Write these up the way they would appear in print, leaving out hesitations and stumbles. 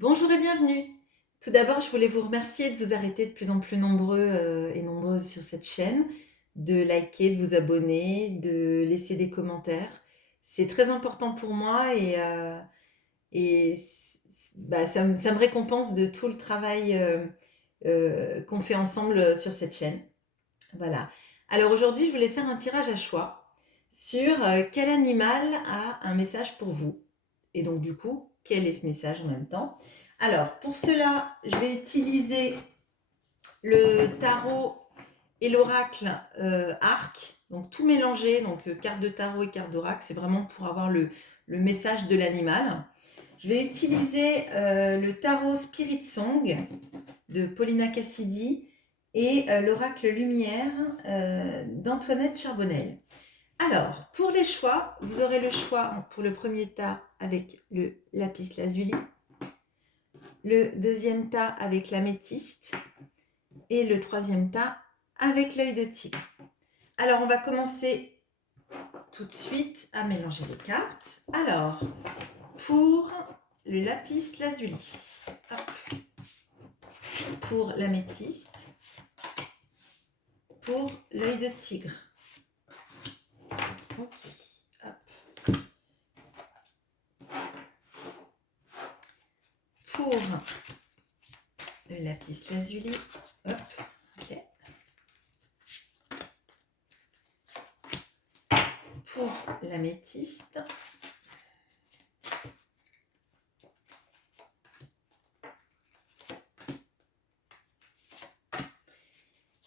Bonjour et bienvenue. Tout d'abord, je voulais vous remercier de vous arrêter de plus en plus nombreux et nombreuses sur cette chaîne, de liker, de vous abonner, de laisser des commentaires. C'est très important pour moi et ça me récompense de tout le travail qu'on fait ensemble sur cette chaîne. Voilà. Alors aujourd'hui, je voulais faire un tirage à choix sur quel animal a un message pour vous. Et donc du coup, quel est ce message en même temps? Alors pour cela, je vais utiliser le tarot et l'oracle arc, donc tout mélangé, donc carte de tarot et carte d'oracle, c'est vraiment pour avoir le message de l'animal. Je vais utiliser le tarot Spirit Song de Paulina Cassidy et l'oracle lumière d'Antoinette Charbonnel. Alors, pour les choix, vous aurez le choix pour le premier tas avec le lapis lazuli, le deuxième tas avec l'améthyste et le troisième tas avec l'œil de tigre. Alors, on va commencer tout de suite à mélanger les cartes. Alors, pour le lapis lazuli, hop, pour l'améthyste, pour l'œil de tigre. Ok, hop. Pour le lapis lazuli, hop, ok. Pour l'améthyste,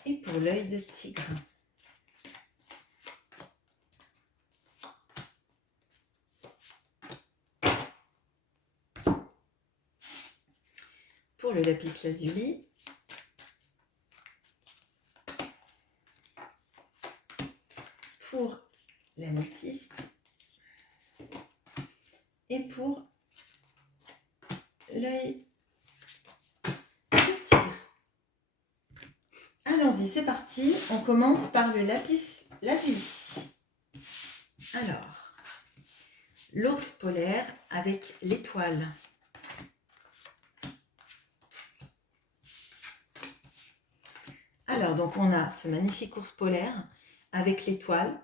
et pour l'œil de tigre. Pour le lapis lazuli, pour l'améthyste et pour l'œil de tigre. Allons-y, c'est parti. On commence par le lapis lazuli. Alors, l'ours polaire avec l'étoile. Alors, donc on a ce magnifique ours polaire avec l'étoile.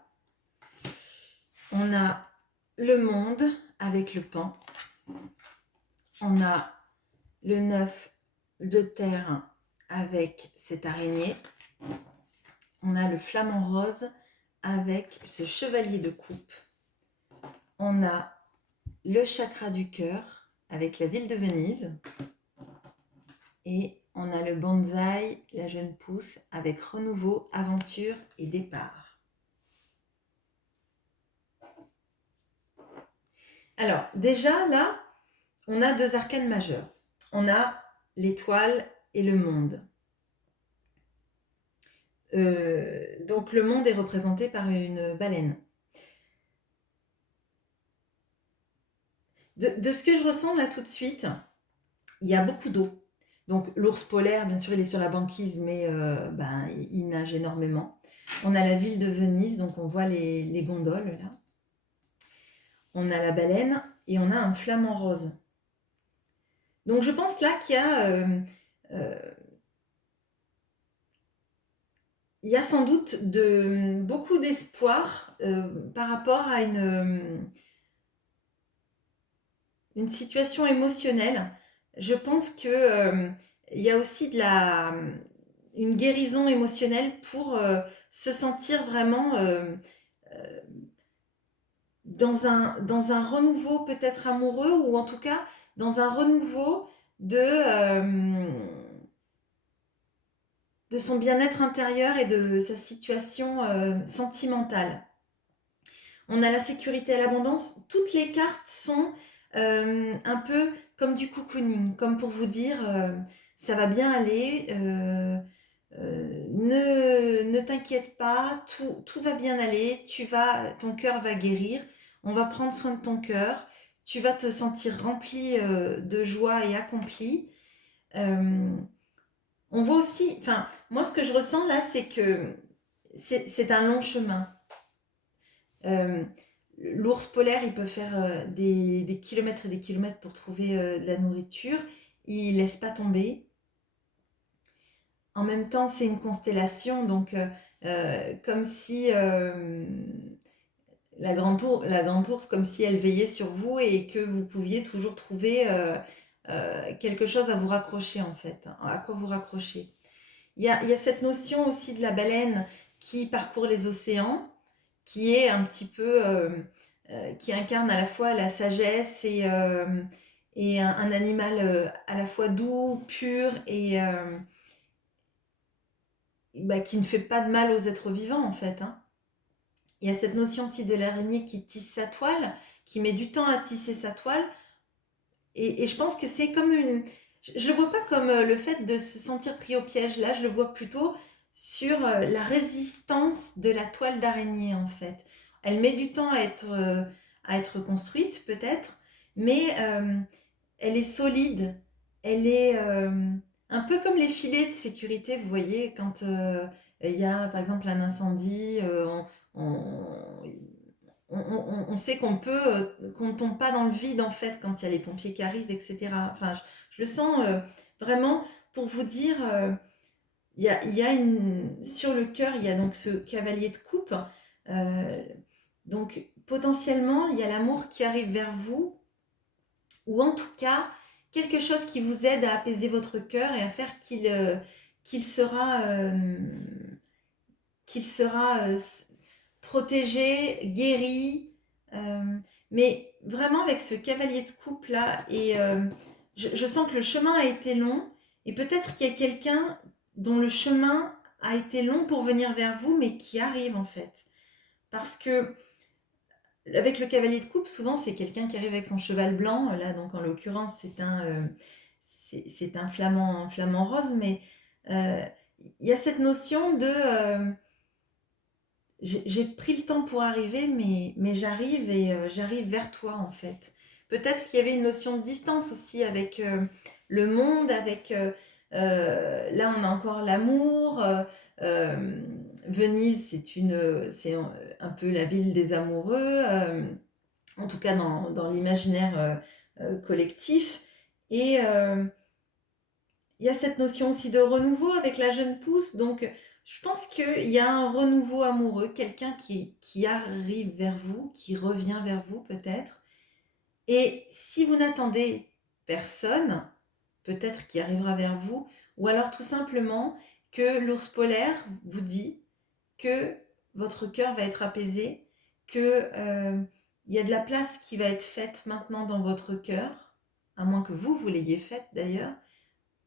On a le monde avec le pan. On a le 9 de terre avec cette araignée. On a le flamant rose avec ce chevalier de coupe. On a le chakra du cœur avec la ville de Venise. Et on a le bonsaï, la jeune pousse, avec renouveau, aventure et départ. Alors, déjà, là, on a deux arcanes majeurs. On a l'étoile et le monde. Donc, le monde est représenté par une baleine. De ce que je ressens là tout de suite, il y a beaucoup d'eau. Donc, l'ours polaire, bien sûr, il est sur la banquise, mais il nage énormément. On a la ville de Venise, donc on voit les gondoles là. On a la baleine et on a un flamant rose. Donc je pense là qu'il y a sans doute beaucoup d'espoir par rapport à une situation émotionnelle. Je pense que il y a aussi une guérison émotionnelle pour se sentir vraiment dans un renouveau peut-être amoureux, ou en tout cas dans un renouveau de son bien-être intérieur et de sa situation sentimentale. On a la sécurité et l'abondance. Toutes les cartes sont un peu comme du cocooning, comme pour vous dire ça va bien aller, ne t'inquiète pas, tout va bien aller, ton cœur va guérir, on va prendre soin de ton cœur, tu vas te sentir rempli de joie et accompli. On voit aussi, enfin, moi ce que je ressens là, c'est que c'est un long chemin. Euh, l'ours polaire, il peut faire des kilomètres et des kilomètres pour trouver de la nourriture. Il laisse pas tomber. En même temps, c'est une constellation, donc comme si la grande ours, comme si elle veillait sur vous et que vous pouviez toujours trouver quelque chose à vous raccrocher en fait, à quoi vous raccrocher. Il y a cette notion aussi de la baleine qui parcourt les océans, qui est un petit peu, qui incarne à la fois la sagesse et un animal à la fois doux, pur et bah, qui ne fait pas de mal aux êtres vivants en fait, hein. Il y a cette notion aussi de l'araignée qui tisse sa toile, qui met du temps à tisser sa toile. Et je pense que c'est comme une... Je le vois pas comme le fait de se sentir pris au piège. Là, je le vois plutôt sur la résistance de la toile d'araignée, en fait. Elle met du temps à être construite, peut-être, mais elle est solide. Elle est un peu comme les filets de sécurité, vous voyez, quand il y a, par exemple, un incendie, on, on sait qu'on tombe pas dans le vide en fait quand il y a les pompiers qui arrivent, etc. Enfin, je le sens vraiment pour vous dire, il y a sur le cœur, il y a donc ce cavalier de coupe. euh, donc potentiellement, il y a l'amour qui arrive vers vous, ou en tout cas quelque chose qui vous aide à apaiser votre cœur et à faire qu'il sera, qu'il sera protégé, guéri, euh, mais vraiment avec ce cavalier de coupe là, et je sens que le chemin a été long, et peut-être qu'il y a quelqu'un dont le chemin a été long pour venir vers vous, mais qui arrive en fait. Parce que avec le cavalier de coupe, souvent c'est quelqu'un qui arrive avec son cheval blanc, là donc en l'occurrence c'est un flamand rose, mais euh, il y a cette notion de j'ai pris le temps pour arriver, mais j'arrive et j'arrive vers toi en fait. Peut-être qu'il y avait une notion de distance aussi avec le monde, avec là on a encore l'amour. Euh, Venise, c'est un peu la ville des amoureux, en tout cas dans l'imaginaire collectif. Et il y a cette notion aussi de renouveau avec la jeune pousse, donc je pense qu'il y a un renouveau amoureux, quelqu'un qui arrive vers vous, qui revient vers vous peut-être. Et si vous n'attendez personne, peut-être qui arrivera vers vous, ou alors tout simplement que l'ours polaire vous dit que votre cœur va être apaisé, que il y a de la place qui va être faite maintenant dans votre cœur, à moins que vous l'ayez faite d'ailleurs,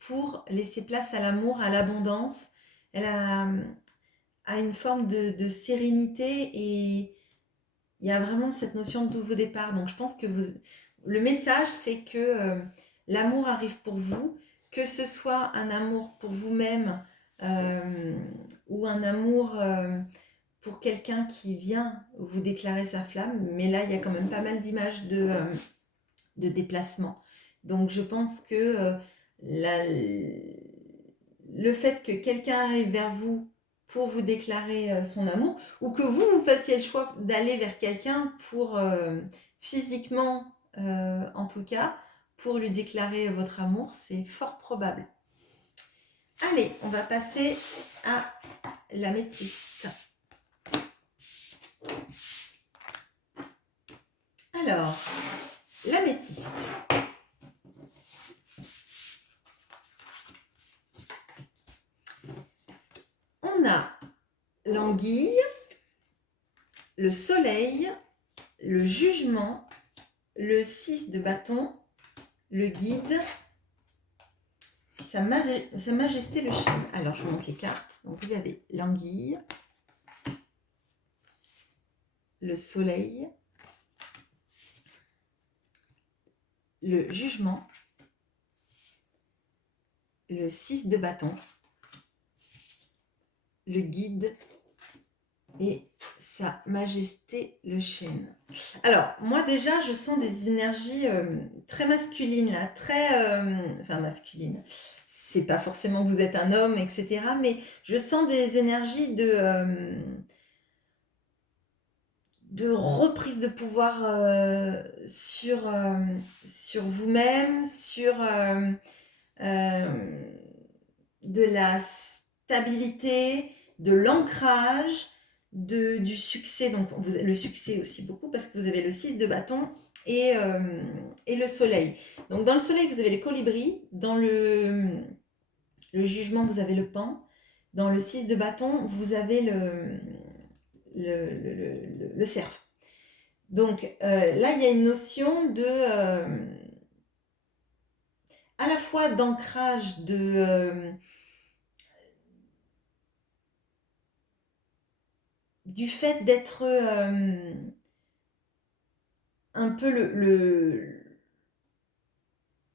pour laisser place à l'amour, à l'abondance. Elle a une forme de sérénité et il y a vraiment cette notion de nouveau départ. Donc je pense que le message, c'est que l'amour arrive pour vous, que ce soit un amour pour vous-même euh, ou un amour pour quelqu'un qui vient vous déclarer sa flamme. Mais là, il y a quand même pas mal d'images de déplacement. Donc je pense que la, le fait que quelqu'un arrive vers vous pour vous déclarer son amour, ou que vous fassiez le choix d'aller vers quelqu'un pour physiquement, en tout cas, pour lui déclarer votre amour, c'est fort probable. Allez, on va passer à la métisse. Alors, la métisse. On a l'anguille, le soleil, le jugement, le 6 de bâton, le guide, sa majesté le chêne. Alors, je vous montre les cartes. Donc, vous avez l'anguille, le soleil, le jugement, le 6 de bâton, le guide et sa majesté le chêne. Alors, moi déjà, je sens des énergies très masculines, là, très... enfin, masculines. C'est pas forcément que vous êtes un homme, etc. Mais je sens des énergies de reprise de pouvoir sur vous-même, sur euh, de la stabilité, de l'ancrage, du succès. Donc le succès aussi beaucoup parce que vous avez le 6 de bâton et le soleil. Donc dans le soleil, vous avez les colibris. Dans le jugement, vous avez le pan. Dans le 6 de bâton, vous avez le cerf. Donc là, il y a une notion à la fois d'ancrage, du fait d'être un peu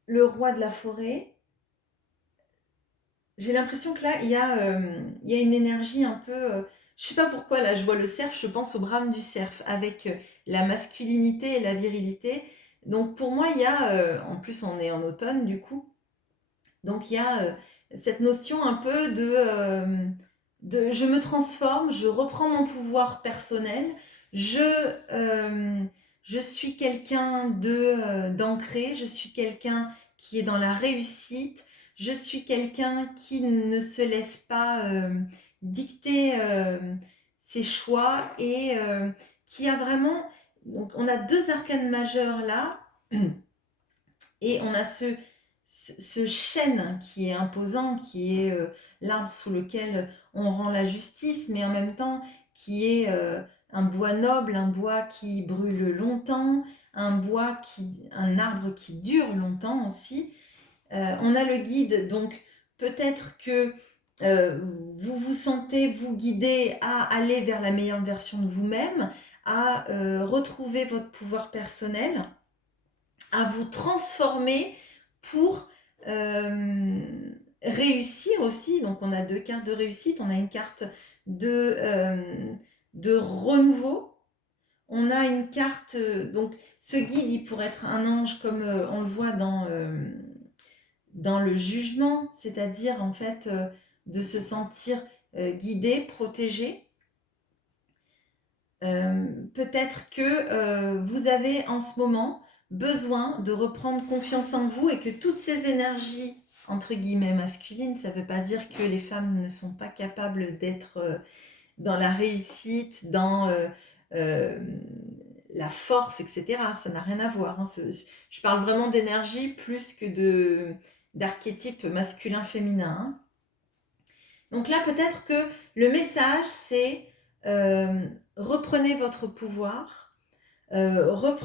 le roi de la forêt. J'ai l'impression que là, il y a une énergie un peu... je sais pas pourquoi, là, je vois le cerf, je pense au brame du cerf, avec la masculinité et la virilité. Donc pour moi, il y a... en plus, on est en automne, du coup. Donc il y a cette notion un peu de je me transforme, je reprends mon pouvoir personnel, je, euh, je suis quelqu'un d'ancré, je suis quelqu'un qui est dans la réussite, je suis quelqu'un qui ne se laisse pas dicter ses choix et qui a vraiment... Donc on a deux arcanes majeurs là, et on a ce chêne qui est imposant, qui est l'arbre sous lequel on rend la justice, mais en même temps qui est un bois noble, un bois qui brûle longtemps, un arbre qui dure longtemps aussi. On a le guide, donc peut-être que vous vous sentez vous guider à aller vers la meilleure version de vous-même, à retrouver votre pouvoir personnel, à vous transformer pour réussir aussi. Donc on a deux cartes de réussite, on a une carte de renouveau, on a une carte, donc ce guide il pourrait être un ange comme on le voit dans le jugement, c'est-à-dire en fait de se sentir guidé, protégé. Peut-être que vous avez en ce moment besoin de reprendre confiance en vous et que toutes ces énergies, entre guillemets, masculines, ça ne veut pas dire que les femmes ne sont pas capables d'être dans la réussite, dans euh, la force, etc. Ça n'a rien à voir. Hein. Je parle vraiment d'énergie plus que d'archétype masculin-féminin. Hein. Donc là, peut-être que le message, c'est reprenez votre pouvoir, vous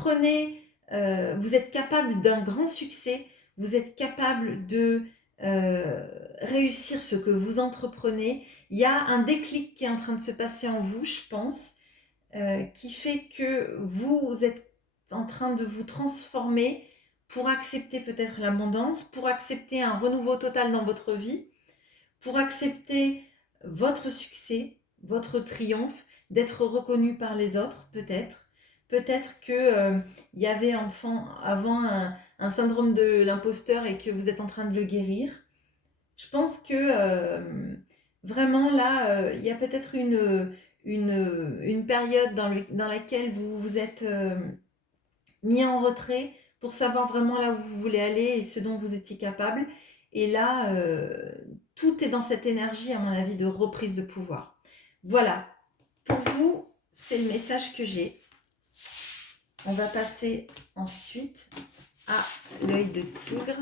êtes capable d'un grand succès, vous êtes capable de réussir ce que vous entreprenez. Il y a un déclic qui est en train de se passer en vous, je pense, qui fait que vous êtes en train de vous transformer pour accepter peut-être l'abondance, pour accepter un renouveau total dans votre vie, pour accepter votre succès, votre triomphe, d'être reconnu par les autres, peut-être. Peut-être que y avait avant un syndrome de l'imposteur et que vous êtes en train de le guérir. Je pense que vraiment là, il y a peut-être une période dans laquelle vous vous êtes mis en retrait pour savoir vraiment là où vous voulez aller et ce dont vous étiez capable. Et là, tout est dans cette énergie, à mon avis, de reprise de pouvoir. Voilà, pour vous, c'est le message que j'ai. On va passer ensuite à l'œil de tigre.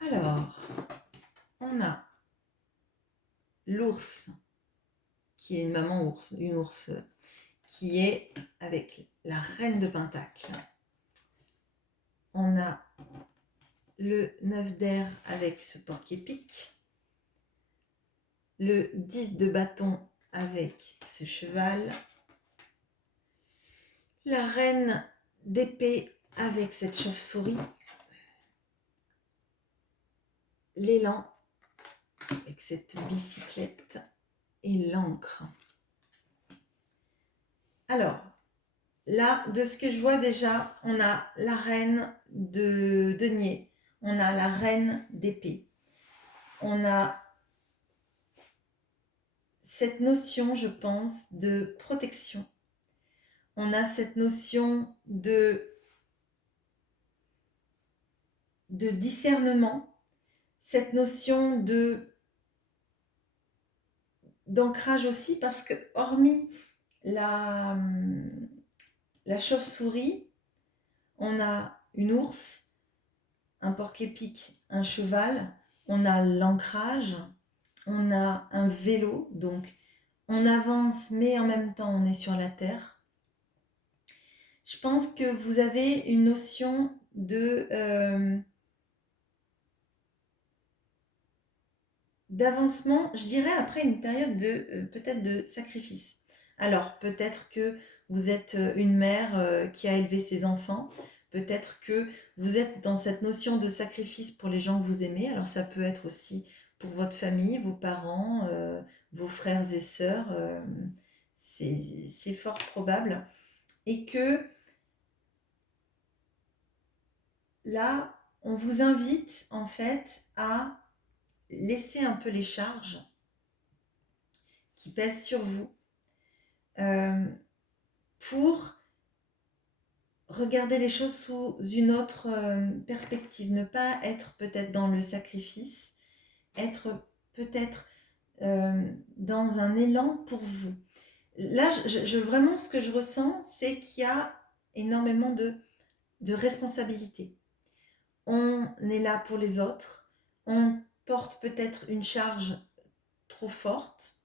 Alors, on a l'ours, qui est une maman ours, une ours qui est avec la reine de Pentacle. On a le 9 d'air avec ce porc-épic, le 10 de bâton avec ce cheval, la reine d'épée avec cette chauve-souris, l'élan avec cette bicyclette et l'encre. Alors, là, de ce que je vois déjà, on a la reine de denier, on a la reine d'épée, on a cette notion, je pense, de protection, on a cette notion de discernement, cette notion d'ancrage aussi, parce que hormis la, la chauve-souris, on a une ours, un porc-épic, un cheval, on a l'ancrage, on a un vélo, donc on avance mais en même temps on est sur la terre. Je pense que vous avez une notion d'avancement, je dirais après une période peut-être de sacrifice. Alors peut-être que vous êtes une mère qui a élevé ses enfants, peut-être que vous êtes dans cette notion de sacrifice pour les gens que vous aimez, alors ça peut être aussi pour votre famille, vos parents, vos frères et sœurs, c'est fort probable. Et que là, on vous invite en fait à laisser un peu les charges qui pèsent sur vous euh, pour regarder les choses sous une autre perspective, ne pas être peut-être dans le sacrifice, être peut-être dans un élan pour vous. Là, vraiment, ce que je ressens, c'est qu'il y a énormément de responsabilité. On est là pour les autres, on porte peut-être une charge trop forte,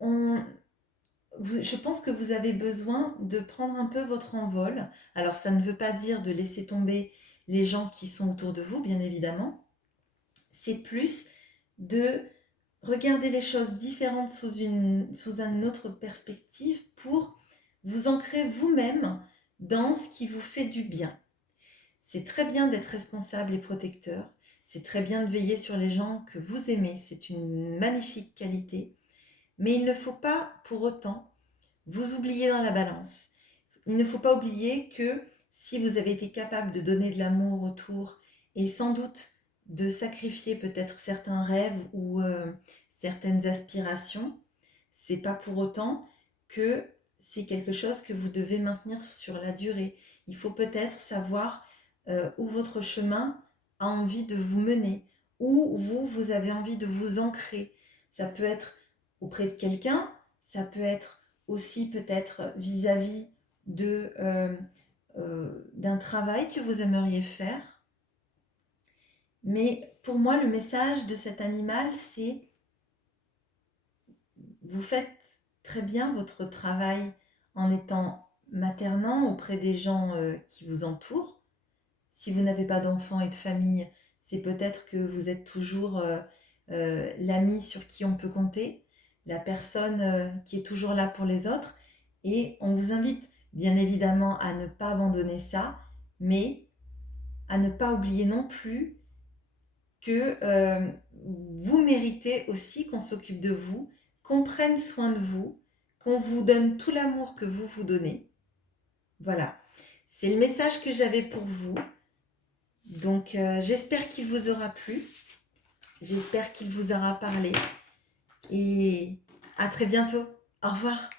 je pense que vous avez besoin de prendre un peu votre envol. Alors, ça ne veut pas dire de laisser tomber les gens qui sont autour de vous, bien évidemment. C'est plus de regarder les choses différentes sous une autre perspective pour vous ancrer vous-même dans ce qui vous fait du bien. C'est très bien d'être responsable et protecteur. C'est très bien de veiller sur les gens que vous aimez. C'est une magnifique qualité. Mais il ne faut pas pour autant vous oublier dans la balance. Il ne faut pas oublier que si vous avez été capable de donner de l'amour autour et sans doute de sacrifier peut-être certains rêves ou certaines aspirations, c'est pas pour autant que c'est quelque chose que vous devez maintenir sur la durée. Il faut peut-être savoir où votre chemin a envie de vous mener, où vous avez envie de vous ancrer. Ça peut être auprès de quelqu'un, ça peut être aussi peut-être vis-à-vis d'un travail que vous aimeriez faire. Mais pour moi, le message de cet animal, c'est vous faites très bien votre travail en étant maternant auprès des gens qui vous entourent. Si vous n'avez pas d'enfants et de famille, c'est peut-être que vous êtes toujours l'ami sur qui on peut compter, la personne qui est toujours là pour les autres. Et on vous invite bien évidemment à ne pas abandonner ça, mais à ne pas oublier non plus que vous méritez aussi qu'on s'occupe de vous, qu'on prenne soin de vous, qu'on vous donne tout l'amour que vous vous donnez. Voilà, c'est le message que j'avais pour vous. Donc j'espère qu'il vous aura plu, j'espère qu'il vous aura parlé et à très bientôt. Au revoir.